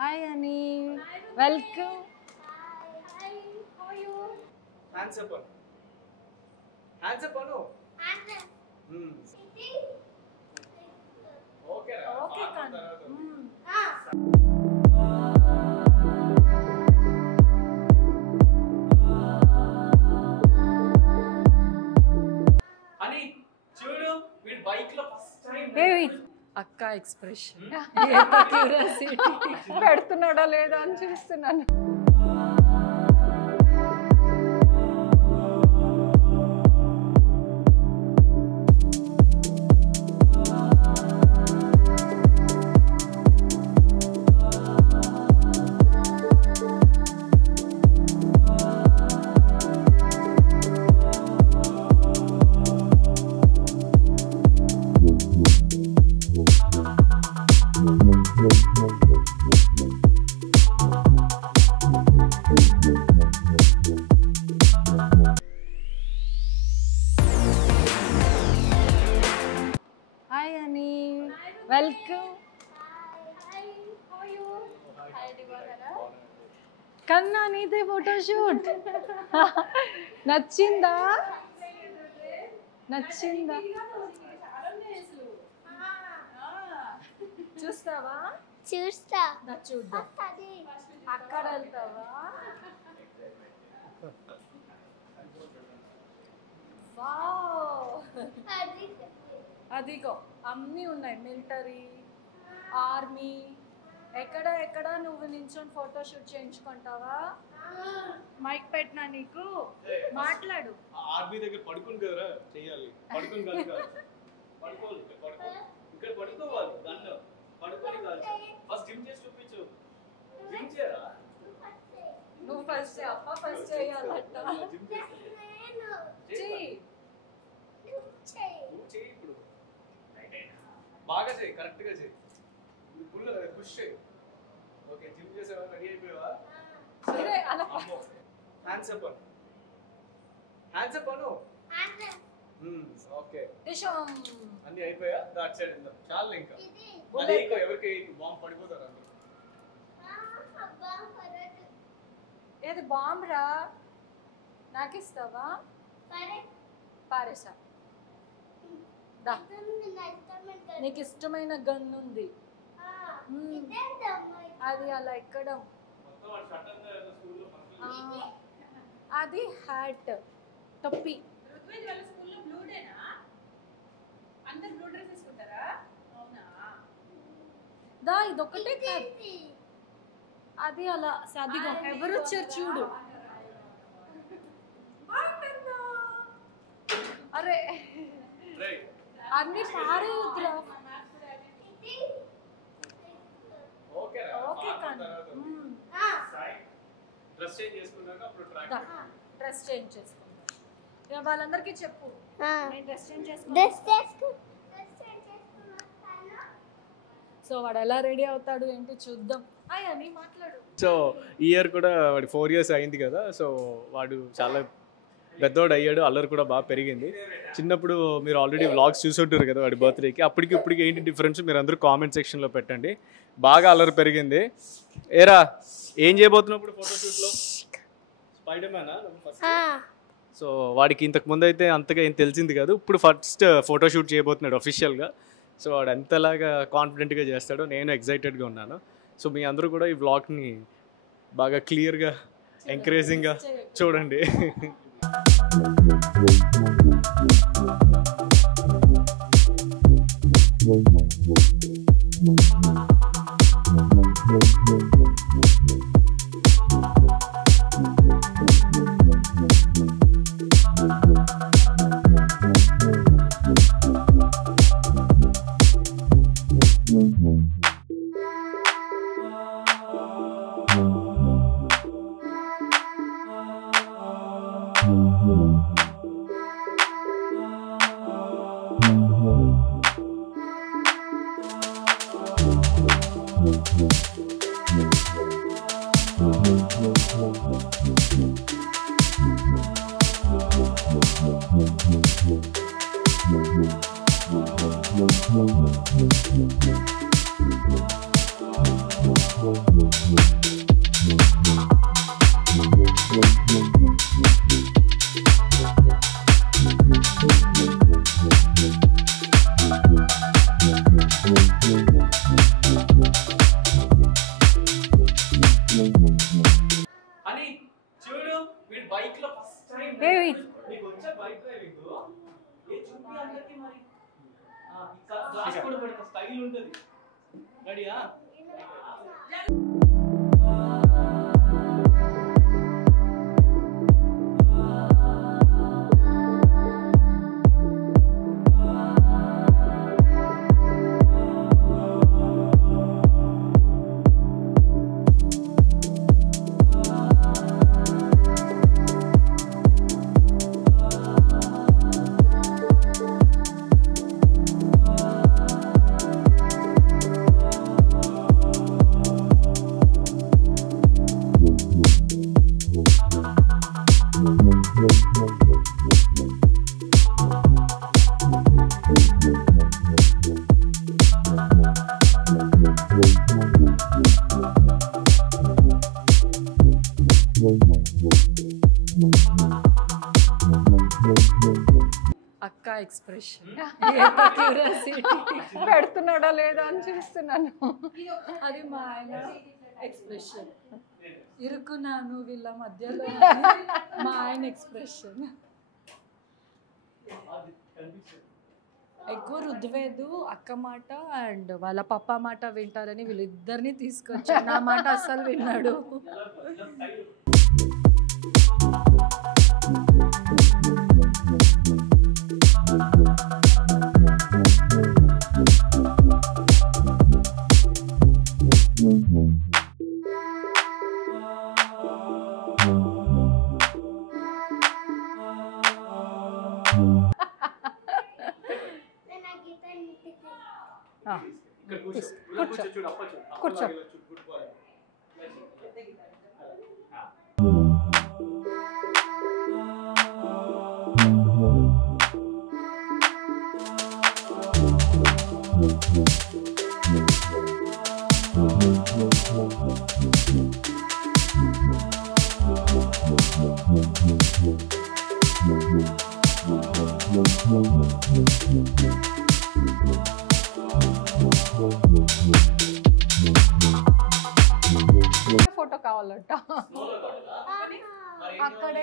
Hi Annie. Welcome. Hi. How are you? Hands up on. Hands up on. Hands up. Sitting. Okay. Okay, Kan. అని చూడు వీడి bike లో first time Hey, అక్క expression curiosity పెడుతున్నాడా లేదా అని చూస్తున్నాను. Hi Annie. Welcome. Hi. How are you? Hi, Divana. కన్నా నీదే ఫోటోషూట్ నచ్చిందా? నచ్చిందా? చూస్తావా? చూస్తా. చూద్దాం. అది అక్కడ వెళ్తావా? వావ్, అది అదిగో అన్నీ ఉన్నాయి. మిలిటరీ, ఆర్మీ, ఎక్కడ ఎక్కడ నువ్వు నించొని ఫోటోషూట్ చేయించుకుంటావా? మైక్ పెట్టినా నీకు, మాట్లాడు. ఆర్మీ దగ్గర పడుకుని కదరా చెయ్యాలి. పడుకుని కాదు పడుకోవాలి. ఇక్కడ పడుకోవాలి. దాంట్లో పడుకొని కాదు. ఫస్ట్ జిమ్ చేసి చూపించు. జిమ్ చేయరా? నువ్వు ఫస్ట్ అప్ప ఫస్ట్ చేయాలంట. జిమ్ చేసి నేను చెయ్యి. చెయ్యి. నువ్వు చెయ్యి ఇప్పుడు. బాగా చెయ్యి, కరెక్ట్ గా చెయ్యి. ఫుల్ పుష్ చెయ్యి. ఓకే, జిమ్ చేసావా? రెడీ అయిపోయావా? సరే అలా అమ్మో. హ్యాండ్స్ అప్ అను. హ్యాండ్స్ అప్ అను. Hands up. ఓకే, దిశం. అన్ని అయిపోయా? దాట్ సైడ్ వెళ్దాం. చాలు ఇంకా. ఇది అది ఇంకో ఎవరికి బాంబు పడిపోతారు అందరూ. అబ్బా పరదు. ఏది బాంబ్ రా? నాకు ఇస్తావా? పరే. పారేసా. దా, ఇష్టమైన నీకు ఇష్టమైన గన్ ఉంది. ఇదేంటమ్మా? అది అలా ఎక్కడం. మొత్తం వాడు షర్ట్ అంతా ఏదో స్కూల్లో మనకి అది హ్యాట్, టొప్పి. ఋత్విజ్ వాళ్ళ స్కూల్లో బ్లూ డేనా? అందరు బ్లూ డ్రెస్ వేసుకుంటారా? అవునా? దా, ఇదొక్కటే కాదు, ఇది అది అలా సదిగో. ఎవరు వచ్చారు చూడు. అరే రైట్. అన్ని పారేయొద్దురా. ఇది ఓకే ఓకే కానీ డ్రెస్ చేంజ్ చేసుకున్నాక అప్పుడు ట్రాక్. డ్రెస్ చేంజ్ చేసుకుంటా. ఇక వాళ్ళందరికీ చెప్పు, నేను డ్రెస్ చేంజ్ చేసుకుంటా. డ్రెస్ చేసుకున్నాను. సో వాడు ఎలా రెడీ అవుతాడు ఏంటి చూద్దాం. అయ్యా నీ మాట్లాడు. సో ఈ ఇయర్ కూడా వాడి 4 years అయింది కదా. సో వాడు చాలా పెద్దోడు అయ్యాడు. అల్లరి కూడా బాగా పెరిగింది. చిన్నప్పుడు మీరు ఆల్రెడీ వ్లాగ్స్ చూసుంటారు కదా వాడి బర్త్డేకి. అప్పటికి ఇప్పటికి ఏంటి డిఫరెన్స్ మీరు అందరూ కామెంట్ సెక్షన్లో పెట్టండి. బాగా అల్లరి పెరిగింది. ఏరా ఏం చేయబోతున్నప్పుడు ఫోటోషూట్లో? స్పైడర్ మ్యానా ఫస్ట్? సో వాడికి ఇంతకు ముందు అయితే అంతగా ఏం తెలిసింది కాదు. ఇప్పుడు ఫస్ట్ ఫోటోషూట్ చేయబోతున్నాడు అఫీషియల్గా. సో వాడు ఎంతలాగా కాన్ఫిడెంట్గా చేస్తాడో నేను ఎగ్జైటెడ్గా ఉన్నాను. సో మీ అందరూ కూడా ఈ వ్లాగ్ని బాగా క్లియర్గా ఎంకరేజింగ్గా చూడండి. అని చూడు వీడి బైక్ లో ఫస్ట్ టైం నీకు వచ్చే బైక్ డ్రైవింగ్ ఏ చూపి అందరికి మరి గ్లాస్ కూడా పెడతా స్టైల్ ఉంటుంది రెడీయా అక్క ఎక్స్ప్రెషన్ పెడుతున్నాడా లేదా అని చూస్తున్నాను. అది మా ఆయన ఎక్స్ప్రెషన్. ఇరుక్కున్నాను వీళ్ళ మధ్యలో మా ఆయన ఎక్స్ప్రెషన్. ఎక్కువ రుద్వేదు అక్క మాట అండ్ వాళ్ళ పప్ప మాట వింటారని వీళ్ళిద్దరిని తీసుకొచ్చాను. నా మాట అస్సలు విన్నాడు. కూర్చో. ఫోటో కావాలట. అక్కడే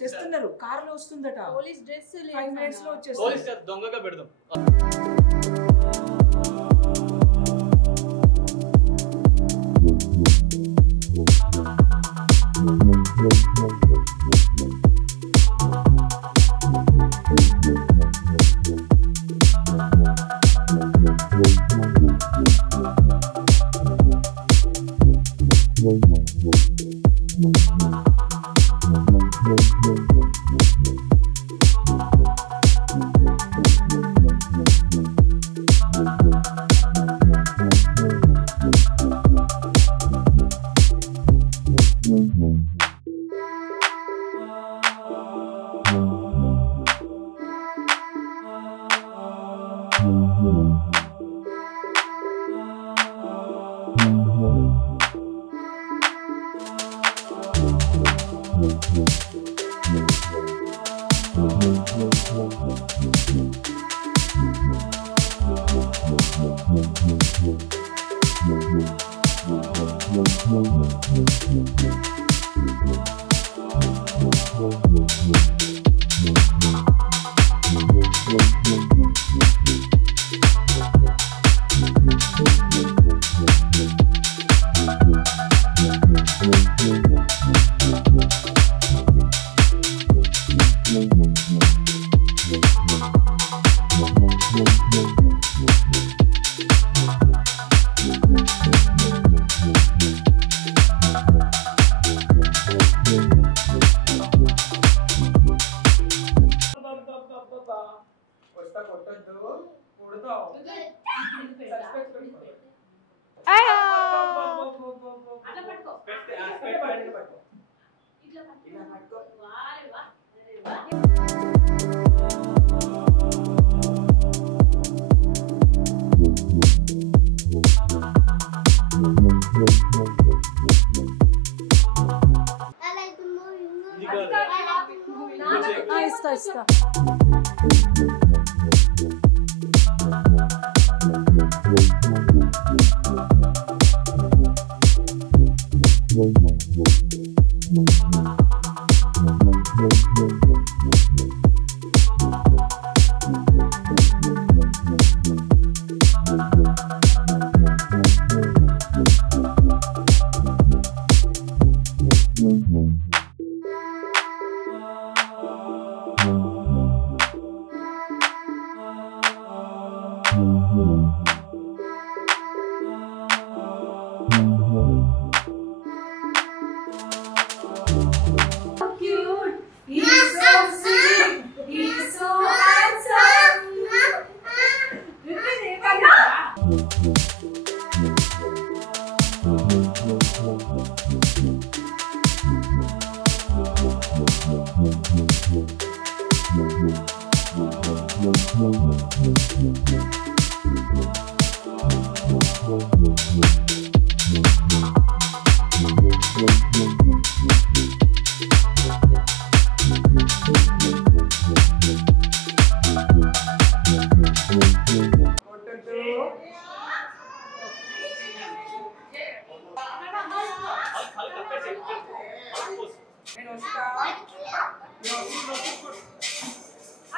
తెస్తున్నారు కార్లో వస్తుందట. పోలీస్ డ్రెస్ 5 minutes లో వచ్చేస్తుంది. దొంగగా పెడదాం. వస్తా.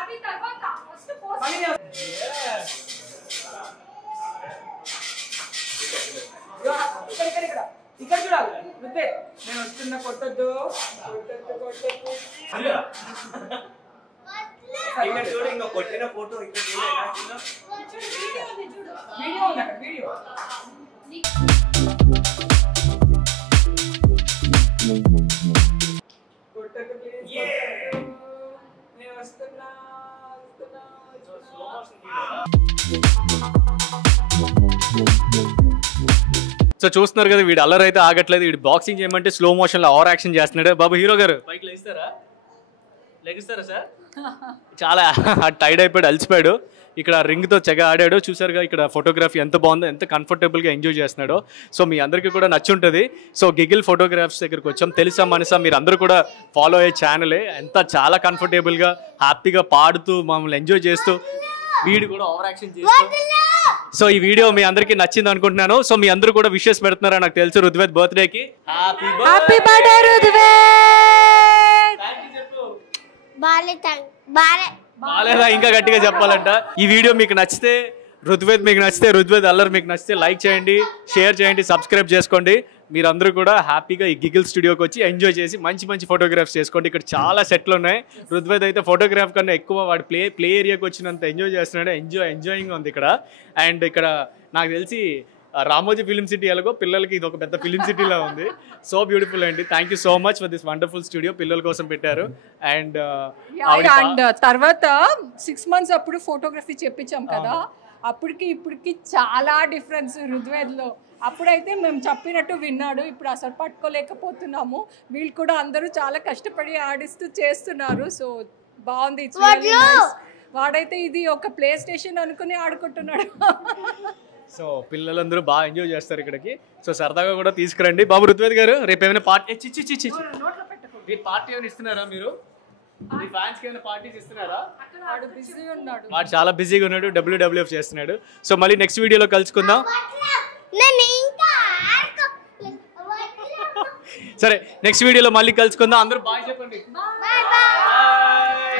అవి తర్వాత ఫస్ట్ పోస్ట్ ఇక్కడ చూడాలి నువ్వే నేను వస్తున్నా కొట్టద్దు ఇక్కడ చూడు ఇంకా కొట్టిన ఫోటో ఇక్కడ వీడియో ఉంది అక్కడ వీడియో కొట్టద్దు ప్లీజ్ నేను వస్తున్నా సో చూస్తున్నారు కదా వీడు అల్లరి అయితే ఆగట్లేదు. వీడు బాక్సింగ్ చేయమంటే స్లో మోషన్లో ఓవర్ యాక్షన్ చేస్తున్నాడు. బాబు హీరో గారు బైక్ లెగిస్తారా సార్? చాలా టైర్డ్ అయిపోయాడు, అలసిపోయాడు. ఇక్కడ రింగ్తో చెగ ఆడాడు. చూసారుగా ఇక్కడ ఫోటోగ్రఫీ ఎంత బాగుందో, ఎంత కంఫర్టబుల్గా ఎంజాయ్ చేస్తున్నాడో. సో మీ అందరికీ కూడా నచ్చుంటుంది. సో గిగిల్ ఫోటోగ్రాఫ్స్ దగ్గరికి వచ్చాం. తెలుసా మనసా మీరు అందరూ కూడా ఫాలో అయ్యే ఛానలే. ఎంత చాలా కంఫర్టబుల్గా హ్యాపీగా పాడుతూ మమ్మల్ని ఎంజాయ్ చేస్తూ వీడు కూడా ఓవర్ యాక్షన్ చేస్తూ. సో ఈ వీడియో మీ అందరికీ నచ్చింది అనుకుంటున్నాను. సో మీ అందరూ కూడా విషెస్ పెడుతున్నారా నాకు తెలుసు. రుద్వేద్ బర్త్డేకి హ్యాపీ బర్త్డే రుద్వేద్. బాలేదా? ఇంకా గట్టిగా చెప్పాలంట. ఈ వీడియో మీకు నచ్చితే రుద్వేద్ అల్లర్ మీకు నచ్చితే లైక్ చేయండి, షేర్ చేయండి, సబ్స్క్రైబ్ చేసుకోండి. మీరందరూ కూడా హ్యాపీగా ఈ గిగిల్ స్టూడియోకి వచ్చి ఎంజాయ్ చేసి మంచి మంచి ఫోటోగ్రాఫ్స్ చేసుకోండి. ఇక్కడ చాలా సెట్లు ఉన్నాయి. రుద్వేద్ అయితే ఫోటోగ్రాఫ్ కన్నా ఎక్కువ వాడు ప్లే ఏరియాకి వచ్చినంత ఎంజాయ్ చేస్తున్నాడు. ఎంజాయింగ్ ఉంది ఇక్కడ. అండ్ ఇక్కడ నాకు తెలిసి రామోజీ ఫిలిం సిటీ ఎలాగో పిల్లలకి ఇది ఒక పెద్ద ఫిలిం సిటీలా ఉంది. సో బ్యూటిఫుల్ అండి. Thank you so much for this wonderful studio. పిల్లల కోసం పెట్టారు. అండ్ తర్వాత 6 months అప్పుడు ఫోటోగ్రఫీ చెప్పించాం కదా, అప్పటికి ఇప్పటికి చాలా డిఫరెన్స్ రుద్వేద్లో. అప్పుడైతే మేము చెప్పినట్టు విన్నాడు, ఇప్పుడు అసలు పట్టుకోలేకపోతున్నాము. వీళ్ళు కూడా అందరూ చాలా కష్టపడి ఆడిస్తూ చేస్తున్నారు. సో బాగుంది. వాడైతే ఇది ఒక ప్లే స్టేషన్ అనుకుని ఆడుకుంటున్నాడు. సో పిల్లలందరూ బాగా ఎంజాయ్ చేస్తారు ఇక్కడికి. సో సరదాగా కూడా తీసుకురండి. బాబు రుద్వేద్ గారు రేపు ఏమైనా పార్టీ పార్టీ ఏమైనా ఇస్తున్నారా మీరు? మీ ఫ్యాన్స్ కి ఏమైనా పార్టీస్ ఇస్తున్నారా? వాడు చాలా బిజీగా ఉన్నాడు, WWF చేస్తున్నాడు. సో మళ్ళీ నెక్స్ట్ వీడియోలో కలుసుకుందాం. సరే నెక్స్ట్ వీడియోలో మళ్ళీ కలుసుకుందాం. అందరూ బాయ్ చెప్పండి. బాయ్.